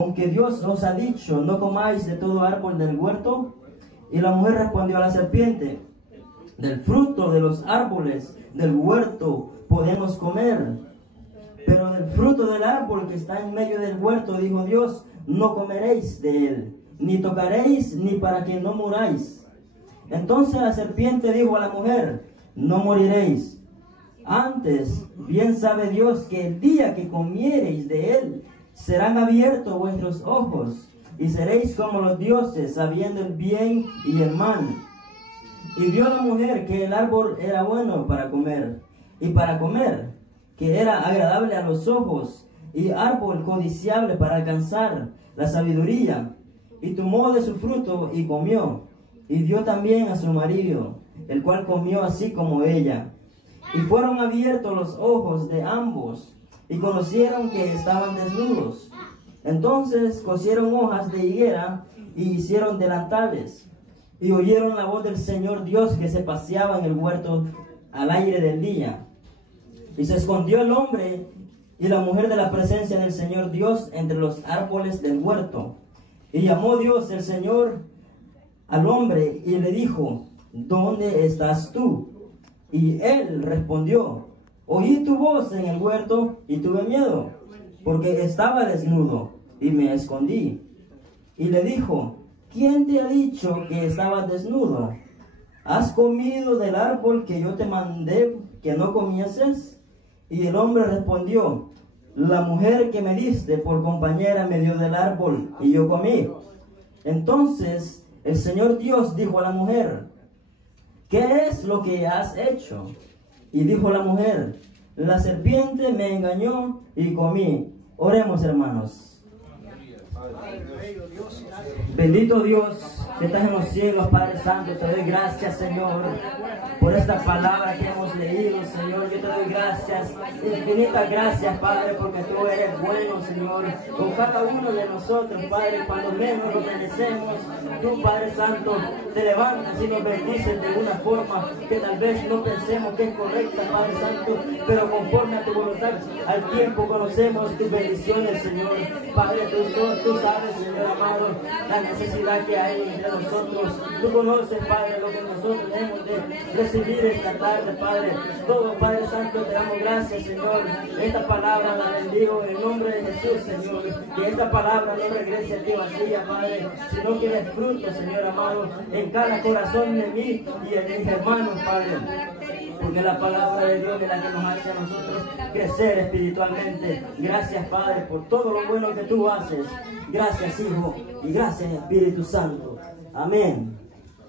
aunque Dios os ha dicho, no comáis de todo árbol del huerto. Y la mujer respondió a la serpiente, del fruto de los árboles del huerto podemos comer, pero del fruto del árbol que está en medio del huerto, dijo Dios, no comeréis de él, ni tocaréis, ni para que no muráis. Entonces la serpiente dijo a la mujer, no moriréis. Antes, bien sabe Dios que el día que comiereis de él, serán abiertos vuestros ojos, y seréis como los dioses, sabiendo el bien y el mal. Y vio la mujer que el árbol era bueno para comer, y para comer, que era agradable a los ojos, y árbol codiciable para alcanzar la sabiduría. Y tomó de su fruto y comió, y dio también a su marido, el cual comió así como ella. Y fueron abiertos los ojos de ambos, y conocieron que estaban desnudos. Entonces cosieron hojas de higuera y hicieron delantales. Y oyeron la voz del Señor Dios que se paseaba en el huerto al aire del día. Y se escondió el hombre y la mujer de la presencia del Señor Dios entre los árboles del huerto. Y llamó Dios el Señor al hombre y le dijo, ¿dónde estás tú? Y él respondió, oí tu voz en el huerto y tuve miedo, porque estaba desnudo y me escondí. Y le dijo, ¿quién te ha dicho que estabas desnudo? ¿Has comido del árbol que yo te mandé que no comieses? Y el hombre respondió, la mujer que me diste por compañera me dio del árbol y yo comí. Entonces el Señor Dios dijo a la mujer, ¿qué es lo que has hecho? Y dijo la mujer, la serpiente me engañó y comí. Oremos, hermanos. Bendito Dios que estás en los cielos, Padre Santo, te doy gracias, Señor, por esta palabra que hemos leído, Señor. Yo te doy gracias, infinitas gracias, Padre, porque tú eres bueno, Señor, con cada uno de nosotros, Padre. Cuando menos lo merecemos, tú, Padre Santo, te levantas y nos bendices de una forma que tal vez no pensemos que es correcta, Padre Santo, pero conforme a tu voluntad, al tiempo conocemos tus bendiciones, Señor. Padre, tú sabes, Señor amado, la necesidad que hay entre nosotros. Tú conoces, Padre, lo que nosotros debemos de recibir esta tarde, Padre. Todo, Padre Santo, te damos gracias, Señor. Esta palabra la bendigo en el nombre de Jesús, Señor. Que esta palabra no regrese a ti vacía, Padre, sino que dé fruto, Señor amado, en cada corazón de mí y en mis hermanos, Padre. Porque la palabra de Dios es la que nos hace a nosotros crecer espiritualmente. Gracias, Padre, por todo lo bueno que tú haces. Gracias, Hijo, y gracias, Espíritu Santo. Amén.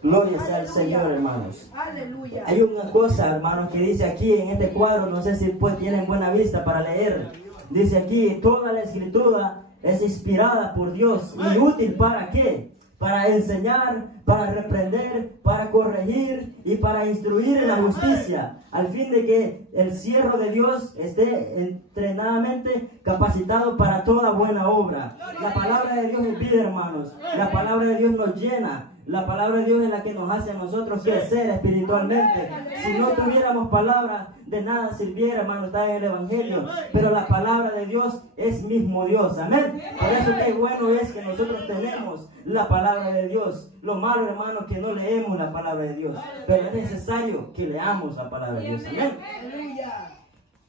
Gloria sea al Señor, hermanos. Aleluya. Hay una cosa, hermanos, que dice aquí en este cuadro, no sé si pues tienen buena vista para leer. Dice aquí, toda la escritura es inspirada por Dios y útil ¿para qué? Para enseñar, para reprender, para corregir y para instruir en la justicia, al fin de que el siervo de Dios esté entrenadamente capacitado para toda buena obra. La palabra de Dios es vida, hermanos. La palabra de Dios nos llena. La palabra de Dios es la que nos hace a nosotros crecer espiritualmente. Si no tuviéramos palabra, de nada sirviera, hermano, está en el Evangelio. Pero la palabra de Dios es mismo Dios. Amén. Por eso qué bueno es que nosotros tenemos la palabra de Dios. Lo malo, hermano, que no leemos la palabra de Dios. Pero es necesario que leamos la palabra de Dios. Amén.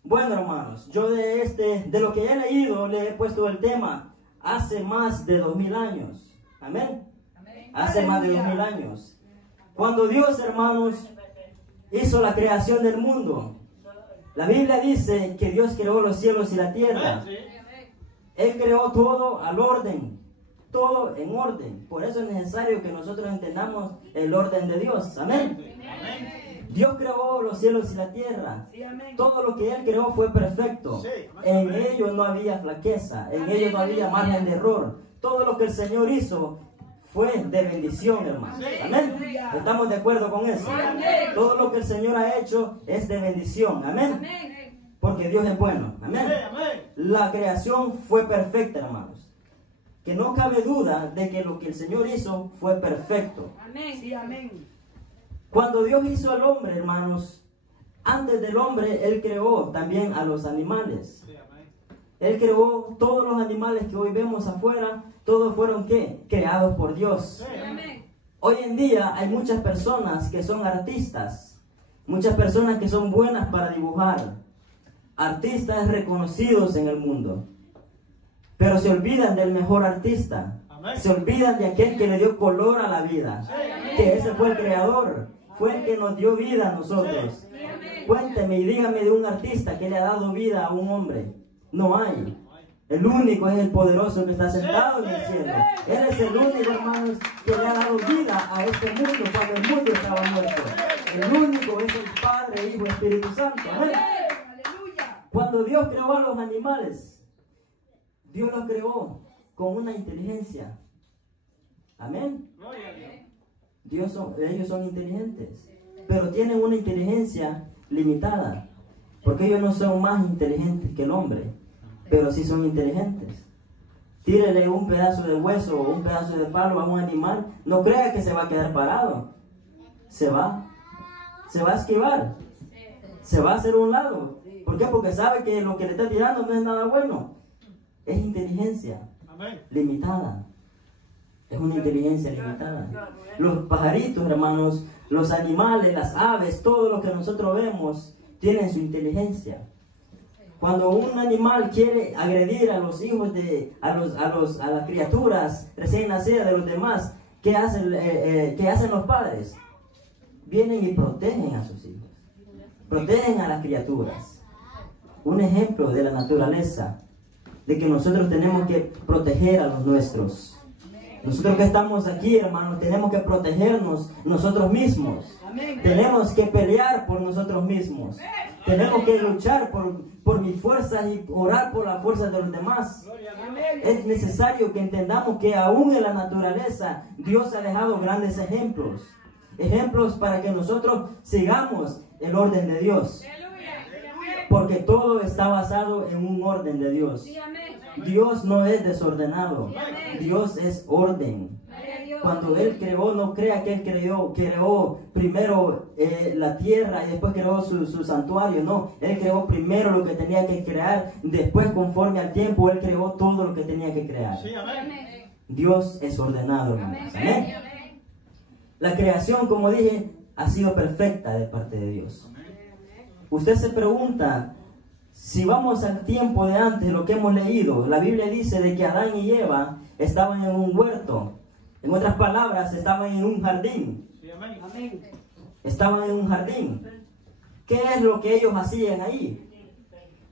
Bueno, hermanos, yo de lo que he leído le he puesto el tema hace más de 2000 años. Amén. Hace más de 2000 años. Cuando Dios, hermanos, hizo la creación del mundo, la Biblia dice que Dios creó los cielos y la tierra. Él creó todo al orden, todo en orden. Por eso es necesario que nosotros entendamos el orden de Dios. Amén. Dios creó los cielos y la tierra. Todo lo que Él creó fue perfecto. En ello no había flaqueza, en ello no había margen de error. Todo lo que el Señor hizo fue de bendición, hermano. Amén. ¿Estamos de acuerdo con eso? Todo lo que el Señor ha hecho es de bendición. Amén. Porque Dios es bueno. Amén. La creación fue perfecta, hermanos. Que no cabe duda de que lo que el Señor hizo fue perfecto. Amén. Cuando Dios hizo al hombre, hermanos, antes del hombre, Él creó también a los animales. Él creó todos los animales que hoy vemos afuera, todos fueron ¿qué? Creados por Dios. Hoy en día hay muchas personas que son artistas, muchas personas que son buenas para dibujar, artistas reconocidos en el mundo, pero se olvidan del mejor artista, se olvidan de aquel que le dio color a la vida, que ese fue el creador, fue el que nos dio vida a nosotros. Cuénteme y dígame de un artista que le ha dado vida a un hombre. No hay. El único es el poderoso que está sentado en el cielo. Él es el único, hermanos, que le ha dado vida a este mundo cuando el mundo estaba muerto. El único es el Padre, Hijo y Espíritu Santo. Amén. Cuando Dios creó a los animales, Dios los creó con una inteligencia. Amén. Ellos son inteligentes, pero tienen una inteligencia limitada, porque ellos no son más inteligentes que el hombre, pero sí son inteligentes. Tírele un pedazo de hueso o un pedazo de palo a un animal, no crea que se va a quedar parado. Se va a esquivar, se va a hacer un lado. ¿Por qué? Porque sabe que lo que le está tirando no es nada bueno. Es inteligencia limitada. Es una inteligencia limitada. Los pajaritos, hermanos, los animales, las aves, todo lo que nosotros vemos, tienen su inteligencia. Cuando un animal quiere agredir a los hijos a las criaturas recién nacidas de los demás, ¿qué hacen los padres? Vienen y protegen a sus hijos, protegen a las criaturas. Un ejemplo de la naturaleza, de que nosotros tenemos que proteger a los nuestros. Nosotros que estamos aquí, hermanos, tenemos que protegernos nosotros mismos. Tenemos que pelear por nosotros mismos. Tenemos que luchar por mis fuerzas y orar por las fuerzas de los demás. Es necesario que entendamos que aún en la naturaleza Dios ha dejado grandes ejemplos. Ejemplos para que nosotros sigamos el orden de Dios. Porque todo está basado en un orden de Dios. Dios no es desordenado. Dios es orden. Cuando Él creó, no crea que Él creó primero la tierra y después creó su santuario. No, Él creó primero lo que tenía que crear. Después, conforme al tiempo, Él creó todo lo que tenía que crear. Dios es ordenado, hermanos. Amén. La creación, como dije, ha sido perfecta de parte de Dios. Usted se pregunta, si vamos al tiempo de antes, lo que hemos leído, la Biblia dice de que Adán y Eva estaban en un huerto. En otras palabras, estaban en un jardín. Estaban en un jardín. ¿Qué es lo que ellos hacían ahí?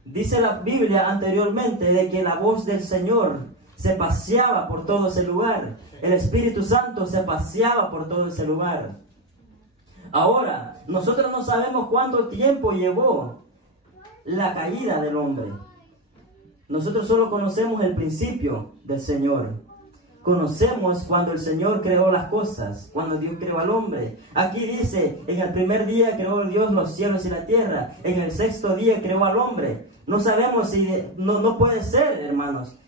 Dice la Biblia anteriormente de que la voz del Señor se paseaba por todo ese lugar. El Espíritu Santo se paseaba por todo ese lugar. Ahora, nosotros no sabemos cuánto tiempo llevó la caída del hombre. Nosotros solo conocemos el principio del Señor. Conocemos cuando el Señor creó las cosas, cuando Dios creó al hombre. Aquí dice, en el primer día creó Dios los cielos y la tierra. En el sexto día creó al hombre. No sabemos si, no puede ser, hermanos.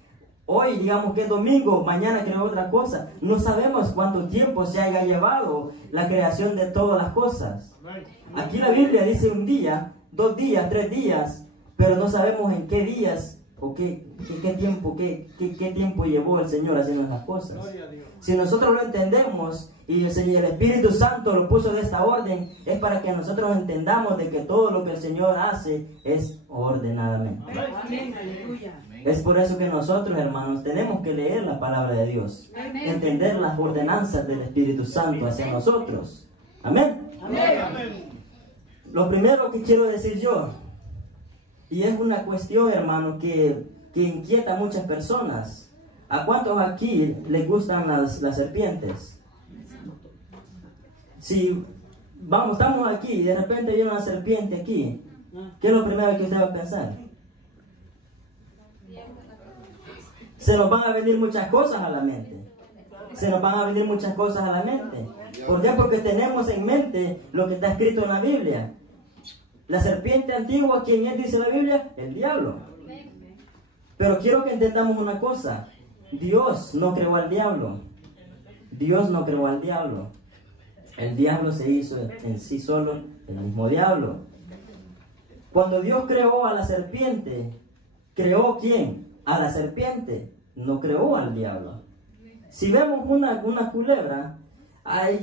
Hoy digamos que es domingo, mañana creó otra cosa. No sabemos cuánto tiempo se haya llevado la creación de todas las cosas. Aquí la Biblia dice un día, 2 días, 3 días, pero no sabemos en qué días o qué tiempo llevó el Señor haciendo las cosas. Si nosotros lo entendemos y el Espíritu Santo lo puso de esta orden, es para que nosotros entendamos de que todo lo que el Señor hace es ordenadamente. Es por eso que nosotros, hermanos, tenemos que leer la palabra de Dios, entender las ordenanzas del Espíritu Santo hacia nosotros. Amén. Lo primero que quiero decir yo, y es una cuestión, hermano, que inquieta a muchas personas. ¿A cuántos aquí les gustan las serpientes? Si estamos aquí y de repente viene una serpiente aquí, ¿qué es lo primero que usted va a pensar? Se nos van a venir muchas cosas a la mente. Se nos van a venir muchas cosas a la mente. ¿Por qué? Porque tenemos en mente lo que está escrito en la Biblia. La serpiente antigua, ¿quién es, dice la Biblia? El diablo. Pero quiero que entendamos una cosa. Dios no creó al diablo. Dios no creó al diablo. El diablo se hizo en sí solo el mismo diablo. Cuando Dios creó a la serpiente, ¿Creó quién? A la serpiente, no creó al diablo. Si vemos una culebra,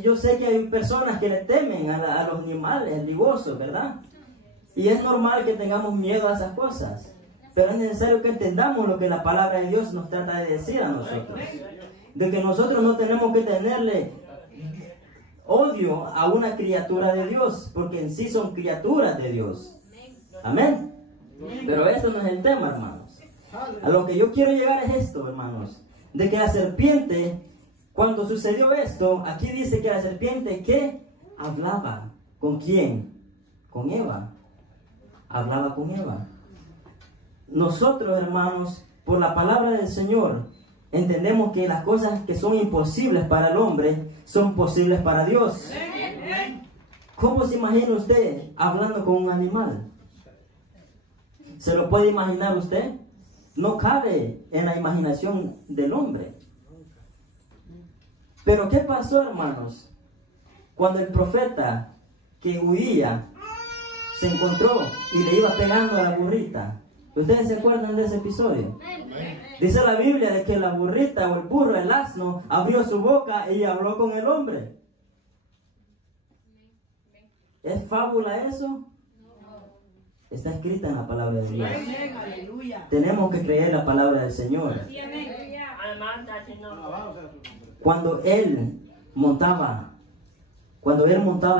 yo sé que hay personas que le temen a los animales, el ligoso, ¿verdad? Y es normal que tengamos miedo a esas cosas. Pero es necesario que entendamos lo que la palabra de Dios nos trata de decir a nosotros. De que nosotros no tenemos que tenerle odio a una criatura de Dios, porque en sí son criaturas de Dios. Amén. Pero esto no es el tema, hermanos. A lo que yo quiero llegar es esto, hermanos. De que la serpiente, cuando sucedió esto, aquí dice que la serpiente, ¿qué? Hablaba. ¿Con quién? Con Eva. Hablaba con Eva. Nosotros, hermanos, por la palabra del Señor, entendemos que las cosas que son imposibles para el hombre son posibles para Dios. ¿Cómo se imagina usted hablando con un animal? ¿Se lo puede imaginar usted? No cabe en la imaginación del hombre. Pero ¿qué pasó, hermanos? Cuando el profeta que huía se encontró y le iba pegando a la burrita. ¿Ustedes se acuerdan de ese episodio? Dice la Biblia de que la burrita o el burro, el asno, abrió su boca y habló con el hombre. ¿Es fábula eso? Está escrita en la palabra de Dios. Tenemos que creer la palabra del Señor. Cuando él montaba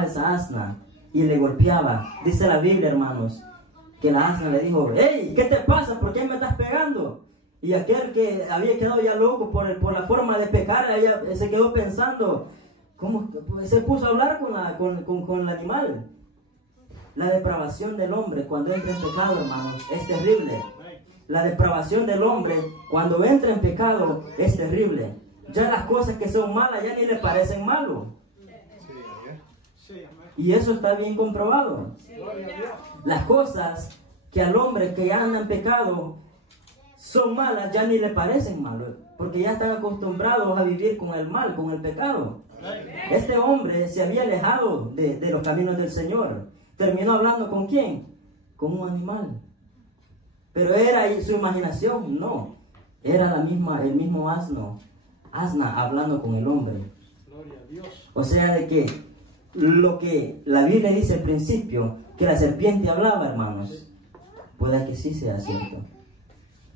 esa asna y le golpeaba, dice la Biblia, hermanos, que la asna le dijo: hey, ¿qué te pasa? ¿Por qué me estás pegando? Y aquel que había quedado ya loco por la forma de pecar, se quedó pensando, ¿cómo? Se puso a hablar con el animal. La depravación del hombre cuando entra en pecado, hermanos, es terrible. La depravación del hombre cuando entra en pecado es terrible. Ya las cosas que son malas ya ni le parecen malas. Y eso está bien comprobado. Las cosas que al hombre que anda en pecado son malas ya ni le parecen malas, porque ya están acostumbrados a vivir con el mal, con el pecado. Este hombre se había alejado de los caminos del Señor. Terminó hablando ¿con quién? Con un animal. Pero era su imaginación, no. Era el mismo asna hablando con el hombre. O sea, de que lo que la Biblia dice al principio, que la serpiente hablaba, hermanos, pueda que sí sea cierto.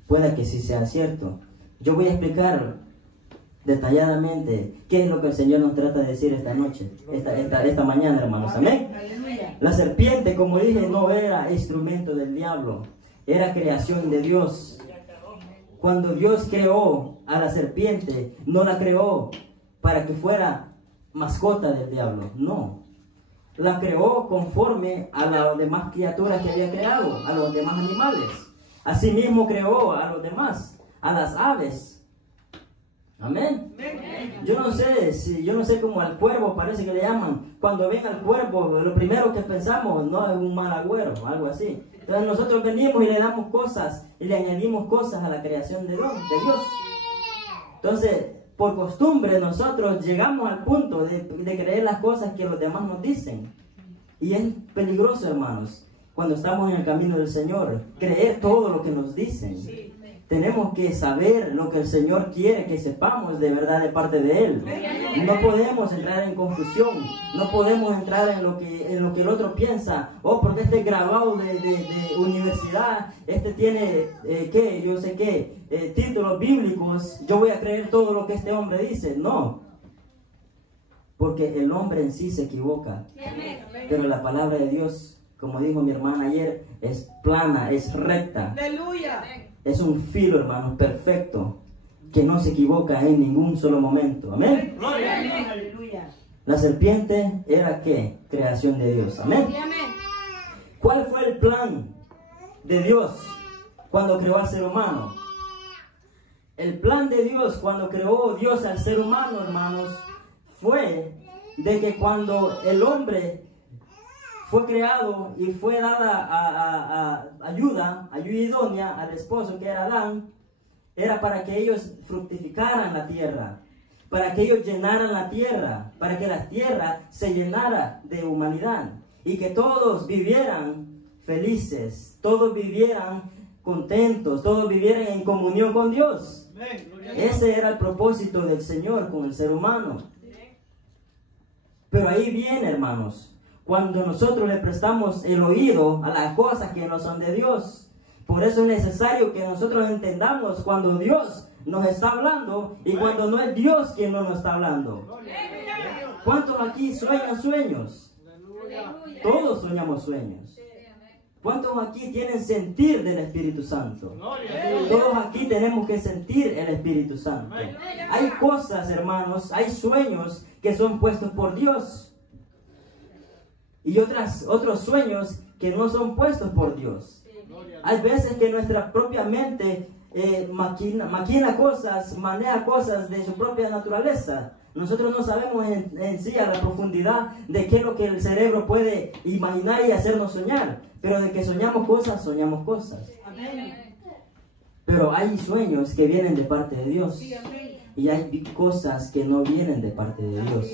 Pueda que sí sea cierto. Yo voy a explicar detalladamente qué es lo que el Señor nos trata de decir esta noche, esta mañana, hermanos. Amén. La serpiente, como dije, no era instrumento del diablo, era creación de Dios. Cuando Dios creó a la serpiente, no la creó para que fuera mascota del diablo, no. La creó conforme a las demás criaturas que había creado, a los demás animales. Asimismo creó a los demás, a las aves. Amén. Yo no sé cómo al cuervo parece que le llaman. Cuando ven al cuervo, lo primero que pensamos, no es un mal agüero, algo así. Entonces nosotros venimos y le damos cosas y le añadimos cosas a la creación de Dios. Entonces, por costumbre nosotros llegamos al punto de creer las cosas que los demás nos dicen. Y es peligroso, hermanos, cuando estamos en el camino del Señor, creer todo lo que nos dicen. Tenemos que saber lo que el Señor quiere que sepamos de verdad de parte de Él. No podemos entrar en confusión. No podemos entrar en lo que el otro piensa. Oh, porque este es graduado de universidad, este tiene, yo sé qué, títulos bíblicos. Yo voy a creer todo lo que este hombre dice. No. Porque el hombre en sí se equivoca. Pero la palabra de Dios, como dijo mi hermana ayer, es plana, es recta. Aleluya. Es un filo, hermanos, perfecto, que no se equivoca en ningún solo momento. Amén. Aleluya. La serpiente era ¿qué? Creación de Dios. Amén. ¿Cuál fue el plan de Dios cuando creó al ser humano? El plan de Dios cuando creó Dios al ser humano, hermanos, fue de que cuando el hombre fue creado y fue dada ayuda idónea al esposo que era Adán, era para que ellos fructificaran la tierra, para que ellos llenaran la tierra, para que la tierra se llenara de humanidad y que todos vivieran felices, todos vivieran contentos, todos vivieran en comunión con Dios. Ese era el propósito del Señor con el ser humano. Pero ahí viene, hermanos, cuando nosotros le prestamos el oído a las cosas que no son de Dios. Por eso es necesario que nosotros entendamos cuando Dios nos está hablando y cuando no es Dios quien no nos está hablando. ¿Cuántos aquí sueñan sueños? Todos soñamos sueños. ¿Cuántos aquí tienen sentir del Espíritu Santo? Todos aquí tenemos que sentir el Espíritu Santo. Hay cosas, hermanos, hay sueños que son puestos por Dios. Y otros sueños que no son puestos por Dios. Hay veces que nuestra propia mente maquina cosas, maneja cosas de su propia naturaleza. Nosotros no sabemos en sí a la profundidad de qué es lo que el cerebro puede imaginar y hacernos soñar. Pero de que soñamos cosas, soñamos cosas. Pero hay sueños que vienen de parte de Dios. Y hay cosas que no vienen de parte de Dios.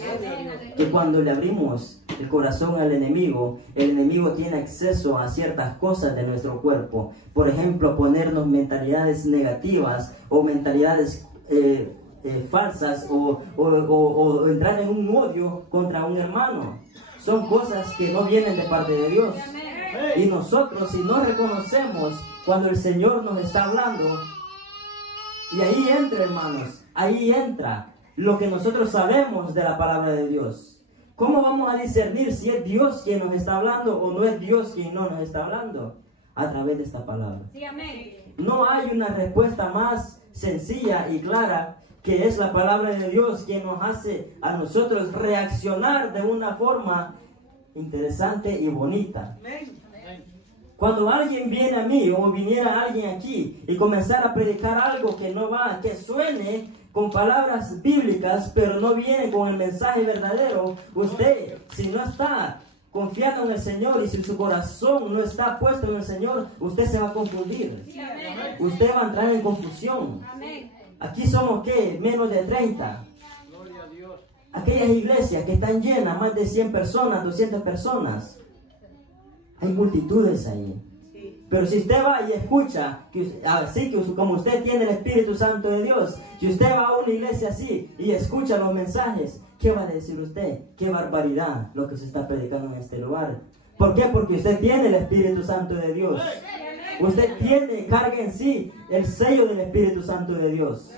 Que cuando le abrimos el corazón al enemigo, el enemigo tiene acceso a ciertas cosas de nuestro cuerpo. Por ejemplo, ponernos mentalidades negativas o mentalidades falsas o entrar en un odio contra un hermano. Son cosas que no vienen de parte de Dios. Y nosotros, si no reconocemos cuando el Señor nos está hablando, y ahí entra, hermanos, ahí entra lo que nosotros sabemos de la palabra de Dios. ¿Cómo vamos a discernir si es Dios quien nos está hablando o no es Dios quien no nos está hablando? A través de esta palabra. Sí, amén. No hay una respuesta más sencilla y clara que es la palabra de Dios quien nos hace a nosotros reaccionar de una forma interesante y bonita. Cuando alguien viene a mí o viniera alguien aquí y comenzara a predicar algo que no va, que suene con palabras bíblicas, pero no viene con el mensaje verdadero, usted, si no está confiando en el Señor y si su corazón no está puesto en el Señor, usted se va a confundir. Usted va a entrar en confusión. Aquí somos, ¿qué? Menos de 30. Aquellas iglesias que están llenas, más de 100 personas, 200 personas. Hay multitudes ahí. Pero si usted va y escucha, así que como usted tiene el Espíritu Santo de Dios, si usted va a una iglesia así y escucha los mensajes, ¿qué va a decir usted? ¡Qué barbaridad lo que se está predicando en este lugar! ¿Por qué? Porque usted tiene el Espíritu Santo de Dios. Usted carga en sí el sello del Espíritu Santo de Dios.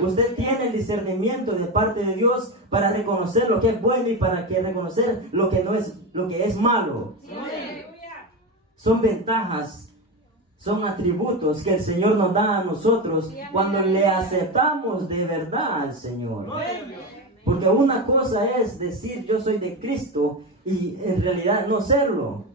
Usted tiene el discernimiento de parte de Dios para reconocer lo que es bueno y para reconocer lo que es malo. Son ventajas, son atributos que el Señor nos da a nosotros cuando le aceptamos de verdad al Señor. Porque una cosa es decir yo soy de Cristo y en realidad no serlo.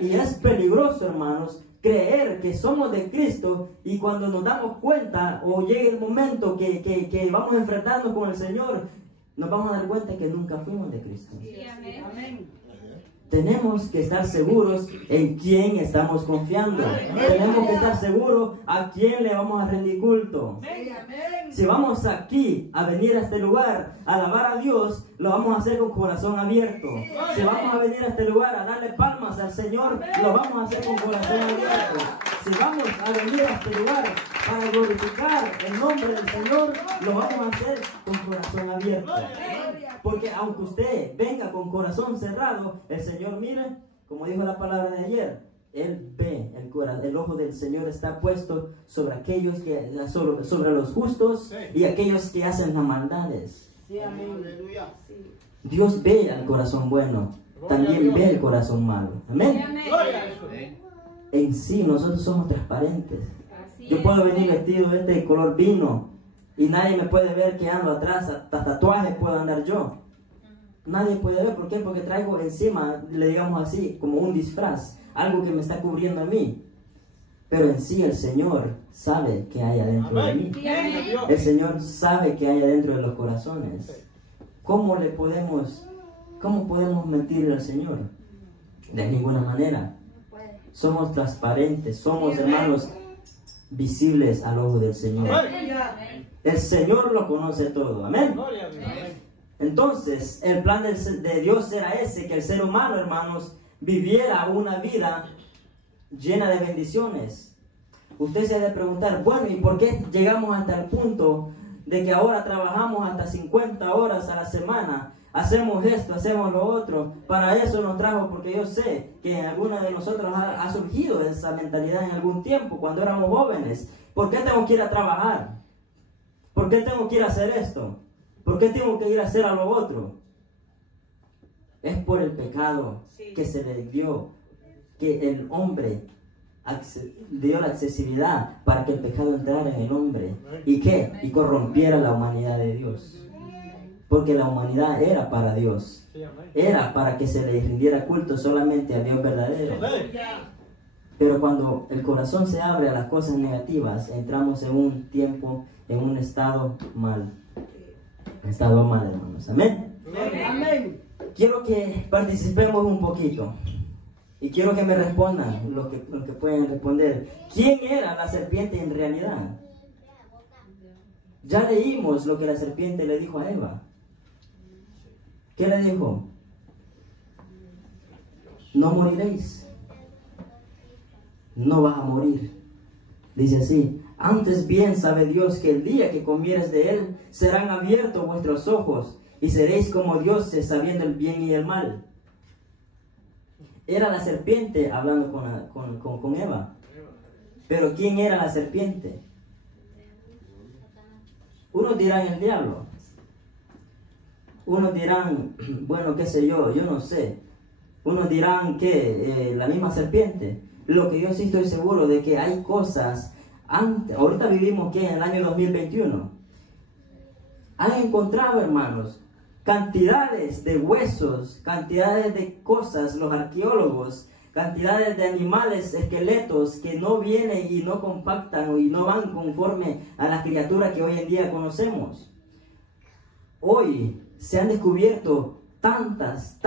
Y es peligroso, hermanos, creer que somos de Cristo y cuando nos damos cuenta o llegue el momento que vamos a enfrentarnos con el Señor, nos vamos a dar cuenta que nunca fuimos de Cristo. Tenemos que estar seguros en quién estamos confiando. Tenemos que estar seguros a quién le vamos a rendir culto. Si vamos aquí a venir a este lugar a alabar a Dios, lo vamos a hacer con corazón abierto. Si vamos a venir a este lugar a darle palmas al Señor, lo vamos a hacer con corazón abierto. Si vamos a venir a este lugar para glorificar el nombre del Señor, lo vamos a hacer con corazón abierto. Porque aunque usted venga con corazón cerrado, el Señor, mire, como dijo la palabra de ayer, Él ve, el ojo del Señor está puesto sobre aquellos sobre los justos y aquellos que hacen las maldades. Dios ve al corazón bueno, también ve el corazón malo. Amén. En sí, nosotros somos transparentes. Yo puedo venir vestido de color vino y nadie me puede ver que ando atrás, hasta tatuajes puedo andar yo. Nadie puede ver, ¿por qué? Porque traigo encima, le digamos así, como un disfraz, algo que me está cubriendo a mí. Pero en sí el Señor sabe que hay adentro de mí. El Señor sabe que hay adentro de los corazones. ¿Cómo podemos mentirle al Señor? De ninguna manera. Somos transparentes, somos, hermanos, visibles al ojo del Señor. El Señor lo conoce todo. Amén. Entonces, el plan de Dios era ese, que el ser humano, hermanos, viviera una vida llena de bendiciones. usted se ha de preguntar, bueno, ¿y por qué llegamos hasta el punto de que ahora trabajamos hasta 50 horas a la semana? Hacemos esto, hacemos lo otro. Para eso nos trajo, porque yo sé que en alguna de nosotros ha surgido esa mentalidad en algún tiempo, cuando éramos jóvenes. ¿Por qué tengo que ir a trabajar? ¿Por qué tengo que ir a hacer esto? ¿Por qué tengo que ir a hacer a lo otro? Es por el pecado que se le dio, que el hombre dio la accesibilidad para que el pecado entrara en el hombre. ¿Y qué? Y corrompiera la humanidad de Dios. Porque la humanidad era para Dios. Era para que se le rindiera culto solamente a Dios verdadero. Pero cuando el corazón se abre a las cosas negativas, entramos en un tiempo, en un estado mal. Estado mal, hermanos. Amén. Amén. Quiero que participemos un poquito. Y quiero que me respondan los que pueden responder. ¿Quién era la serpiente en realidad? Ya leímos lo que la serpiente le dijo a Eva. ¿Qué le dijo? No moriréis. No vas a morir. Dice así: antes bien sabe Dios que el día que comieres de él, serán abiertos vuestros ojos y seréis como dioses, sabiendo el bien y el mal. Era la serpiente hablando con Eva. Pero ¿quién era la serpiente? Unos dirán el diablo. Unos dirán, bueno, qué sé yo no sé. Unos dirán que la misma serpiente. Lo que yo sí estoy seguro de que hay cosas antes. Ahorita vivimos que en el año 2021. Han encontrado, hermanos, cantidades de huesos, cantidades de cosas, los arqueólogos, cantidades de animales, esqueletos que no vienen y no compactan y no van conforme a la criatura que hoy en día conocemos. Hoy se han descubierto tantas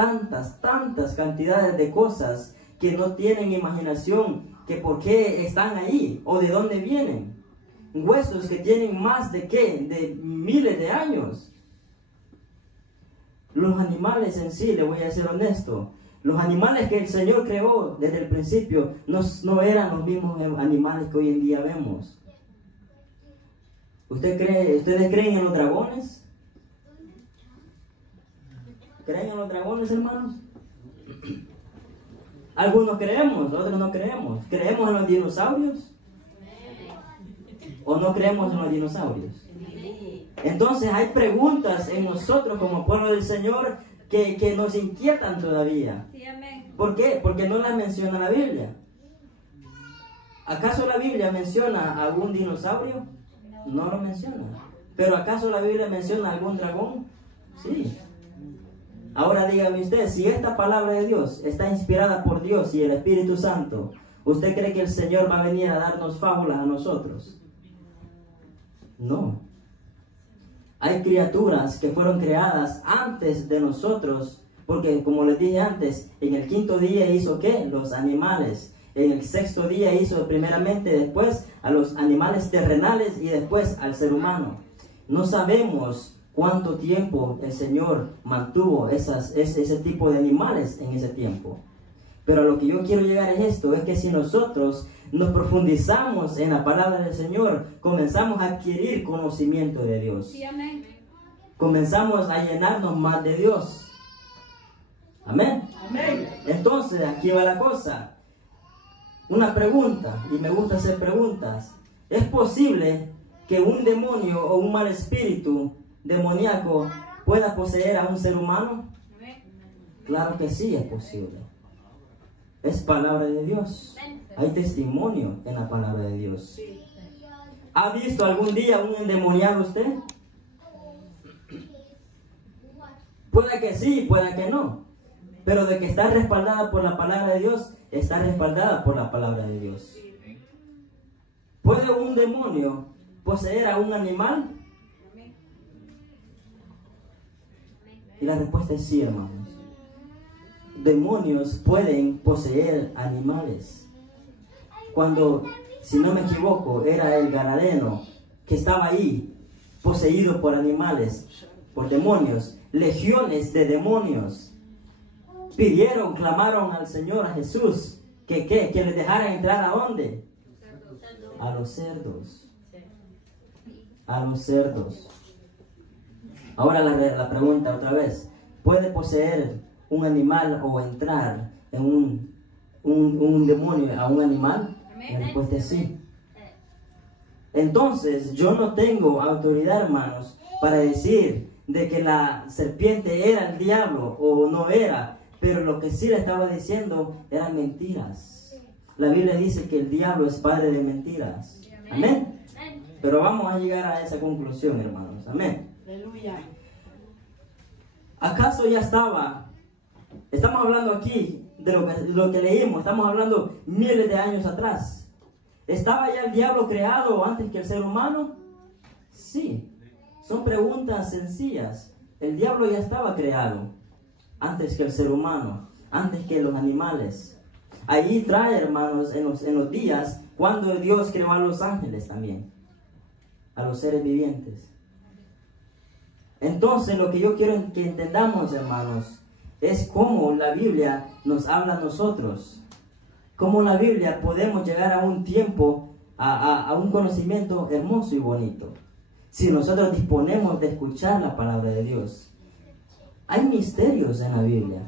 cantidades de cosas que no tienen imaginación, que por qué están ahí o de dónde vienen. Huesos que tienen más de miles de años. Los animales en sí, le voy a ser honesto, los animales que el Señor creó desde el principio no eran los mismos animales que hoy en día vemos. ¿Ustedes creen en los dragones? ¿Creen en los dragones, hermanos? Algunos creemos, otros no creemos. ¿Creemos en los dinosaurios? ¿O no creemos en los dinosaurios? Entonces hay preguntas en nosotros como pueblo del Señor que nos inquietan todavía. ¿Por qué? Porque no las menciona la Biblia. ¿Acaso la Biblia menciona algún dinosaurio? No lo menciona. ¿Pero acaso la Biblia menciona algún dragón? Sí. Ahora dígame usted, si esta palabra de Dios está inspirada por Dios y el Espíritu Santo, ¿usted cree que el Señor va a venir a darnos fábulas a nosotros? No. Hay criaturas que fueron creadas antes de nosotros, porque como les dije antes, en el quinto día hizo ¿qué? Los animales. En el sexto día hizo primeramente, después a los animales terrenales y después al ser humano. No sabemos cuánto tiempo el Señor mantuvo ese tipo de animales en ese tiempo. Pero a lo que yo quiero llegar es esto, es que si nosotros nos profundizamos en la palabra del Señor, comenzamos a adquirir conocimiento de Dios. Sí, amén. Comenzamos a llenarnos más de Dios. Amén. Amén. Entonces, aquí va la cosa. Una pregunta, y me gusta hacer preguntas. ¿Es posible que un demonio o un mal espíritu demoníaco pueda poseer a un ser humano? Claro que sí es posible. Es palabra de Dios. Hay testimonio en la palabra de Dios. ¿Ha visto algún día un endemoniado usted? Puede que sí, puede que no. Pero de que está respaldada por la palabra de Dios, está respaldada por la palabra de Dios. ¿Puede un demonio poseer a un animal? Y la respuesta es sí, hermanos. Demonios pueden poseer animales. Cuando, si no me equivoco, era el Gadareno que estaba ahí, poseído por animales, por demonios, legiones de demonios. Clamaron al Señor, a Jesús, que les dejara entrar ¿a dónde? A los cerdos. A los cerdos. Ahora la pregunta otra vez. ¿Puede poseer un animal o entrar en un demonio a un animal? La respuesta es sí. Entonces, yo no tengo autoridad, hermanos, para decir de que la serpiente era el diablo o no era, pero lo que sí le estaba diciendo eran mentiras. La Biblia dice que el diablo es padre de mentiras. Amén. Pero vamos a llegar a esa conclusión, hermanos. Amén. Aleluya. ¿Acaso ya estamos hablando aquí de lo que leímos, estamos hablando miles de años atrás? ¿Estaba ya el diablo creado antes que el ser humano? Sí. Son preguntas sencillas. El diablo ya estaba creado antes que el ser humano, antes que los animales. Ahí trae, hermanos, en los días cuando Dios creó a los ángeles también, a los seres vivientes. Entonces, lo que yo quiero que entendamos, hermanos, es cómo la Biblia nos habla a nosotros. Cómo la Biblia podemos llegar a un tiempo, a un conocimiento hermoso y bonito, si nosotros disponemos de escuchar la palabra de Dios. Hay misterios en la Biblia.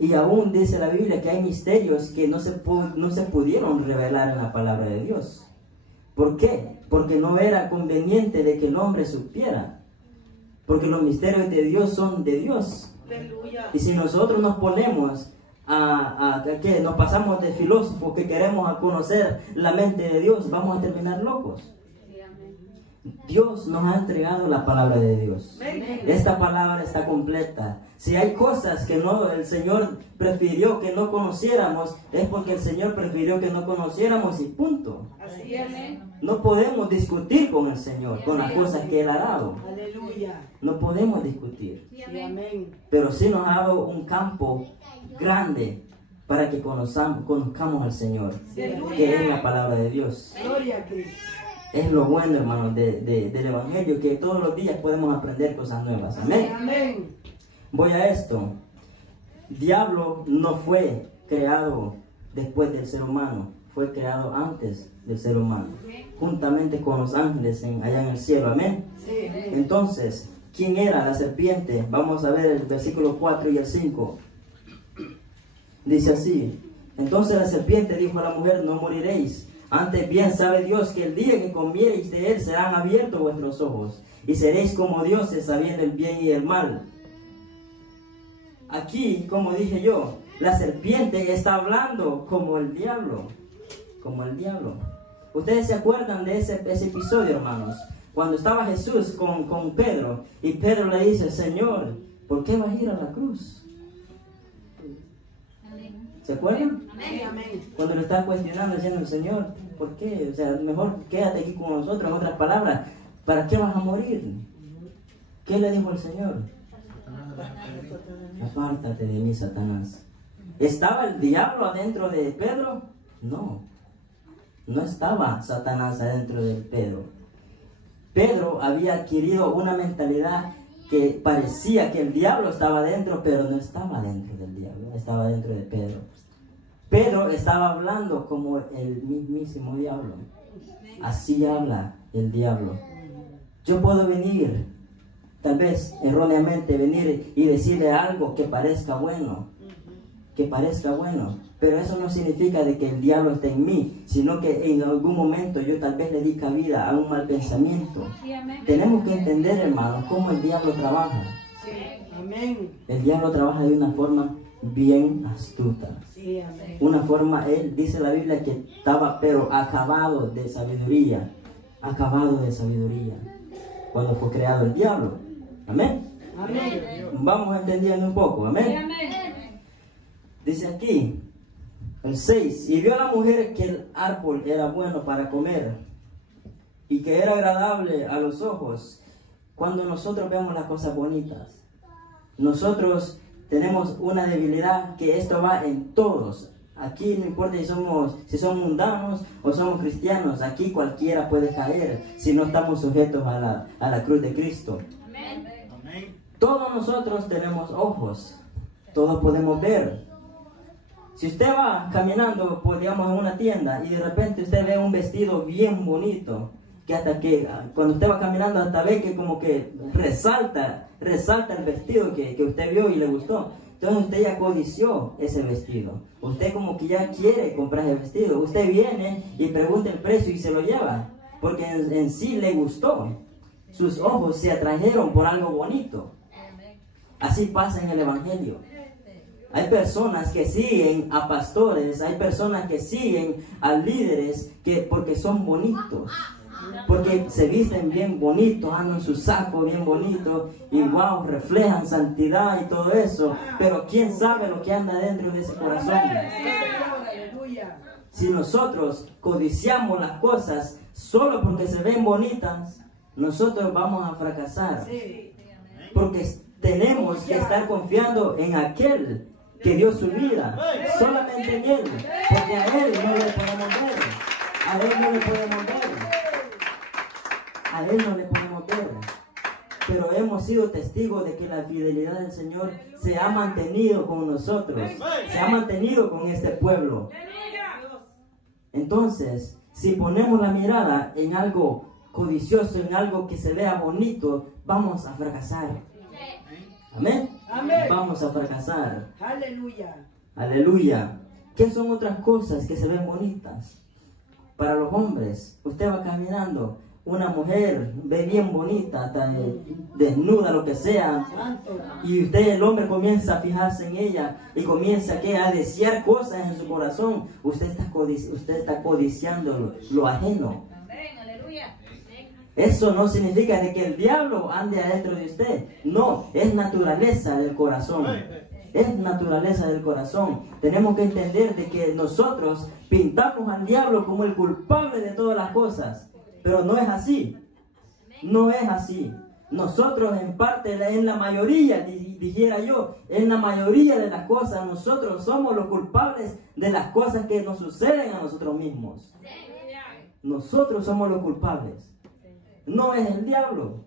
Y aún dice la Biblia que hay misterios que no se pudieron revelar en la palabra de Dios. ¿Por qué? Porque no era conveniente de que el hombre supiera. Porque los misterios de Dios son de Dios. Aleluya. Y si nosotros nos ponemos que nos pasamos de filósofos que queremos conocer la mente de Dios, vamos a terminar locos. Dios nos ha entregado la palabra de Dios. Esta palabra está completa. Si hay cosas que el Señor prefirió que no conociéramos, es porque el Señor prefirió que no conociéramos y punto. Así es. No podemos discutir con el Señor, con las cosas que Él ha dado. Aleluya. No podemos discutir. Sí, amén. Pero sí nos ha dado un campo grande para que conozcamos al Señor, que es la palabra de Dios. Gloria a Cristo. Es lo bueno, hermanos, del Evangelio, que todos los días podemos aprender cosas nuevas. Amén. Amén. Voy a esto. Diablo no fue creado después del ser humano, fue creado antes del ser humano, juntamente con los ángeles allá en el cielo. Amén. Sí, amén. Entonces, ¿quién era la serpiente? Vamos a ver el versículo 4 y el 5. Dice así: entonces la serpiente dijo a la mujer: no moriréis. Antes bien sabe Dios que el día que comiereis de él serán abiertos vuestros ojos, y seréis como dioses, sabiendo el bien y el mal. Aquí, como dije yo, la serpiente está hablando como el diablo. Como el diablo. ¿Ustedes se acuerdan de ese episodio, hermanos? Cuando estaba Jesús con Pedro, y Pedro le dice: Señor, ¿por qué vas a ir a la cruz? ¿Se acuerdan? Sí, amén. Cuando lo estaba cuestionando, diciendo: Señor, ¿por qué? O sea, mejor quédate aquí con nosotros. En otras palabras, ¿para qué vas a morir? ¿Qué le dijo el Señor? Apártate de mí, Satanás. ¿Estaba el diablo adentro de Pedro? No. No estaba Satanás adentro de Pedro. Pedro había adquirido una mentalidad que parecía que el diablo estaba dentro, pero no estaba dentro del diablo, estaba dentro de Pedro. Pedro estaba hablando como el mismísimo diablo. Así habla el diablo. Yo puedo venir, tal vez erróneamente, venir y decirle algo que parezca bueno, pero eso no significa de que el diablo esté en mí, sino que en algún momento yo tal vez le di cabida a un mal pensamiento. Tenemos que entender, hermanos, cómo el diablo trabaja. Sí, amén. El diablo trabaja de una forma bien astuta. Sí, amén. Una forma, él dice la Biblia que estaba pero acabado de sabiduría, cuando fue creado el diablo. Amén. Amén. Vamos entendiendo un poco. Amén. Dice aquí, el 6, y vio a la mujer que el árbol era bueno para comer y que era agradable a los ojos. Cuando nosotros vemos las cosas bonitas, nosotros tenemos una debilidad, que esto va en todos. Aquí no importa si somos mundanos o somos cristianos, aquí cualquiera puede caer si no estamos sujetos a la cruz de Cristo. Amén. Todos nosotros tenemos ojos, todos podemos ver. Si usted va caminando, pues, digamos, en una tienda y de repente usted ve un vestido bien bonito, que hasta que cuando usted va caminando hasta ve que como que resalta el vestido que usted vio y le gustó. Entonces usted ya codició ese vestido. Usted como que ya quiere comprar ese vestido. Usted viene y pregunta el precio y se lo lleva, porque en sí le gustó. Sus ojos se atrajeron por algo bonito. Así pasa en el Evangelio. Hay personas que siguen a pastores, hay personas que siguen a líderes porque son bonitos, porque se visten bien bonitos, andan en su saco bien bonito y wow, reflejan santidad y todo eso, pero quién sabe lo que anda dentro de ese corazón. Si nosotros codiciamos las cosas solo porque se ven bonitas, nosotros vamos a fracasar, porque tenemos que estar confiando en aquel que dio su vida, solamente en Él, porque a Él no le podemos ver, a Él no le podemos ver, a Él no le podemos ver, pero hemos sido testigos de que la fidelidad del Señor se ha mantenido con nosotros, se ha mantenido con este pueblo. Entonces, si ponemos la mirada en algo codicioso, en algo que se vea bonito, vamos a fracasar. Amén. Amén. Vamos a fracasar. Aleluya. Aleluya. ¿Qué son otras cosas que se ven bonitas? Para los hombres, usted va caminando, una mujer ve bien bonita, desnuda, lo que sea, y usted, el hombre, comienza a fijarse en ella y comienza a desear cosas en su corazón. Usted está codiciando lo ajeno. Eso no significa de que el diablo ande adentro de usted. No, es naturaleza del corazón. Es naturaleza del corazón. Tenemos que entender de que nosotros pintamos al diablo como el culpable de todas las cosas. Pero no es así. No es así. Nosotros en parte, en la mayoría, dijera yo, en la mayoría de las cosas, nosotros somos los culpables de las cosas que nos suceden a nosotros mismos. Nosotros somos los culpables. No es el diablo.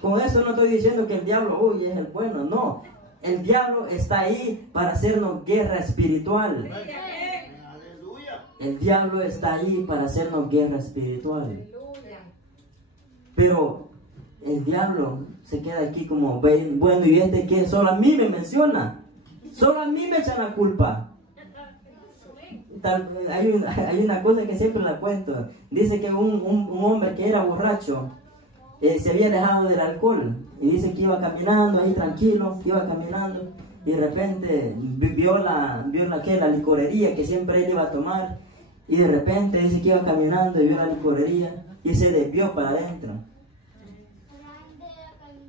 Con eso no estoy diciendo que el diablo, uy, es el bueno. No, el diablo está ahí para hacernos guerra espiritual. El diablo está ahí para hacernos guerra espiritual. Pero el diablo se queda aquí como, bueno, ¿y este qué? Solo a mí me menciona. Solo a mí me echan la culpa. Hay una cosa que siempre la cuento. Dice que un hombre que era borracho se había alejado del alcohol y dice que iba caminando ahí tranquilo, iba caminando y de repente vio la licorería que siempre él iba a tomar, y de repente dice que iba caminando y vio la licorería y se desvió para adentro,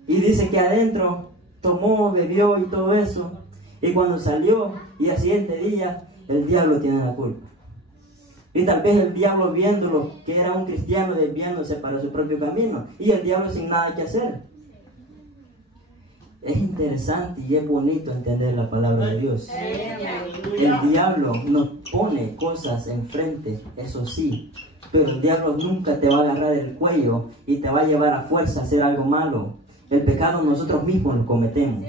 y dice que adentro tomó, bebió y todo eso, y cuando salió y al siguiente día el diablo tiene la culpa. Y tal vez el diablo viéndolo, que era un cristiano desviándose para su propio camino, y el diablo sin nada que hacer. Es interesante y es bonito entender la palabra de Dios. El diablo nos pone cosas enfrente, eso sí, pero el diablo nunca te va a agarrar el cuello y te va a llevar a fuerza a hacer algo malo. El pecado nosotros mismos lo cometemos.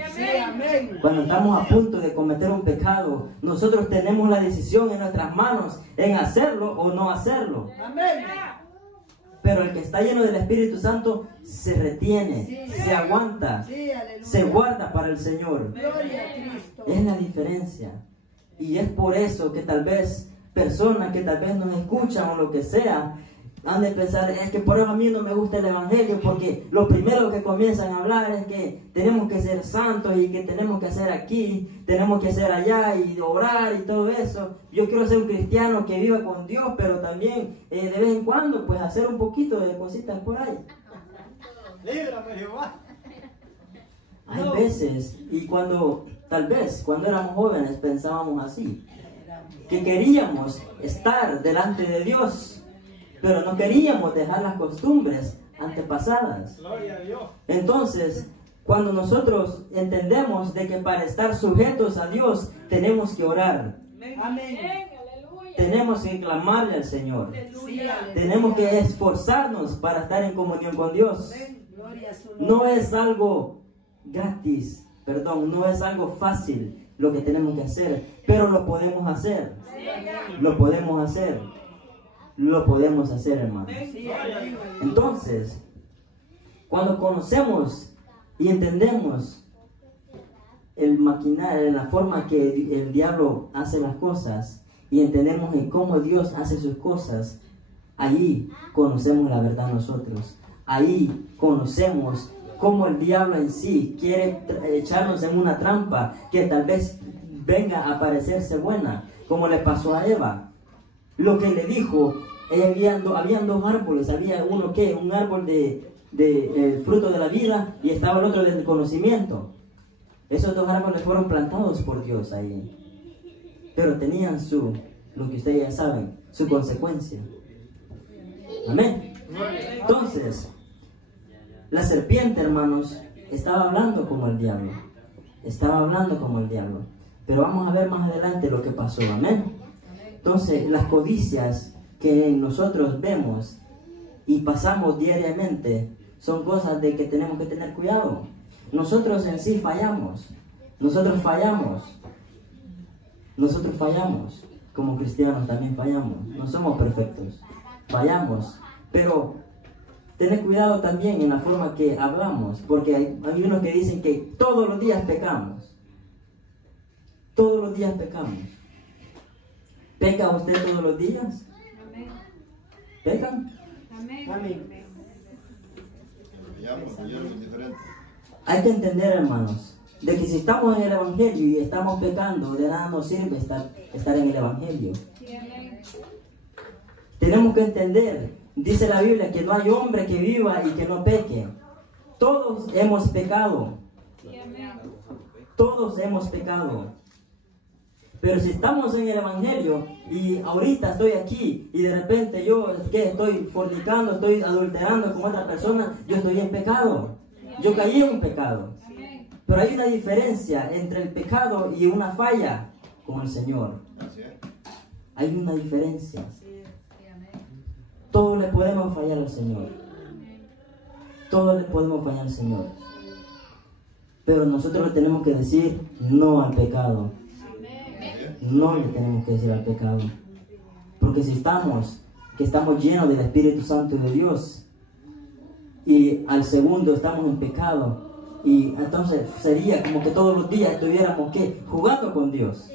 Cuando estamos a punto de cometer un pecado, nosotros tenemos la decisión en nuestras manos en hacerlo o no hacerlo. Pero el que está lleno del Espíritu Santo se retiene, se aguanta, se guarda para el Señor. Es la diferencia. Y es por eso que tal vez personas que tal vez nos escuchan o lo que sea, han de pensar, es que por eso a mí no me gusta el Evangelio, porque lo primero que comienzan a hablar es que tenemos que ser santos y que tenemos que hacer aquí, tenemos que hacer allá y orar y todo eso. Yo quiero ser un cristiano que viva con Dios, pero también de vez en cuando pues hacer un poquito de cositas por ahí. Líbrame, Jehová. Hay veces, y tal vez cuando éramos jóvenes pensábamos así, que queríamos estar delante de Dios, pero no queríamos dejar las costumbres antepasadas. Gloria a Dios. Entonces, cuando nosotros entendemos de que para estar sujetos a Dios tenemos que orar, Amén. tenemos que clamarle al Señor, tenemos que esforzarnos para estar en comunión con Dios. No es algo gratis, no es algo fácil. lo que tenemos que hacer, pero lo podemos hacer. Lo podemos hacer. Lo podemos hacer, hermano. Entonces, cuando conocemos y entendemos el maquinar, la forma que el diablo hace las cosas, y entendemos en cómo Dios hace sus cosas, ahí conocemos la verdad nosotros. Ahí conocemos cómo el diablo en sí quiere echarnos en una trampa que tal vez venga a parecerse buena, como le pasó a Eva. Lo que le dijo, habían dos árboles, había uno que, un árbol de fruto de la vida, y estaba el otro del conocimiento. Esos dos árboles fueron plantados por Dios ahí, pero tenían lo que ustedes ya saben, su consecuencia. Amén. Entonces, la serpiente, hermanos, estaba hablando como el diablo. Estaba hablando como el diablo. Pero vamos a ver más adelante lo que pasó. Amén. Entonces, las codicias que nosotros vemos y pasamos diariamente son cosas de que tenemos que tener cuidado. Nosotros en sí fallamos. Nosotros fallamos. Nosotros fallamos. Como cristianos también fallamos. No somos perfectos. Fallamos. Pero tener cuidado también en la forma que hablamos. Porque hay unos que dicen que todos los días pecamos. Todos los días pecamos. ¿Peca usted todos los días? ¿Pecan? Amén. Hay que entender, hermanos, de que si estamos en el Evangelio y estamos pecando, de nada nos sirve estar en el Evangelio. Tenemos que entender, dice la Biblia, que no hay hombre que viva y que no peque. Todos hemos pecado. Todos hemos pecado. Pero si estamos en el Evangelio y ahorita estoy aquí y de repente yo estoy fornicando, estoy adulterando con otra persona, yo estoy en pecado. Yo caí en un pecado. Pero hay una diferencia entre el pecado y una falla con el Señor. Hay una diferencia. Todos le podemos fallar al Señor. Todos le podemos fallar al Señor. Pero nosotros le tenemos que decir no al pecado. No le tenemos que decir al pecado. Porque si estamos llenos del Espíritu Santo de Dios y al segundo estamos en pecado, y entonces sería como que todos los días estuviéramos jugando con Dios.